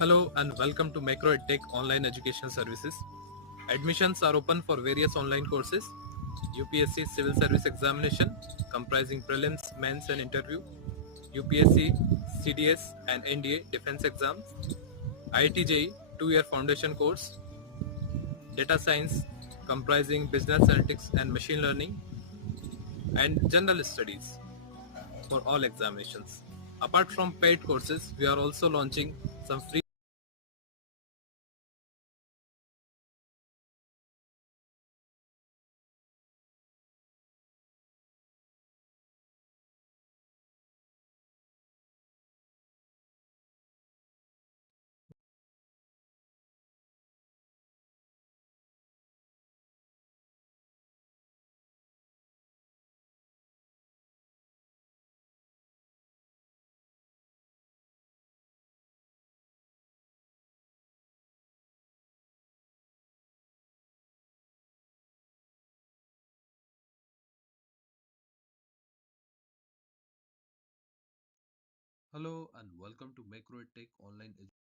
Hello and welcome to Macroedtech online education services. Admissions are open for various online courses. UPSC Civil Service Examination comprising prelims, mains and interview. UPSC CDS and NDA defense exams. IIT-JEE 2-year foundation course. Data science comprising business analytics and machine learning. And general studies for all examinations. Apart from paid courses, we are also launching some free. Hello and welcome to Macroedtech online education.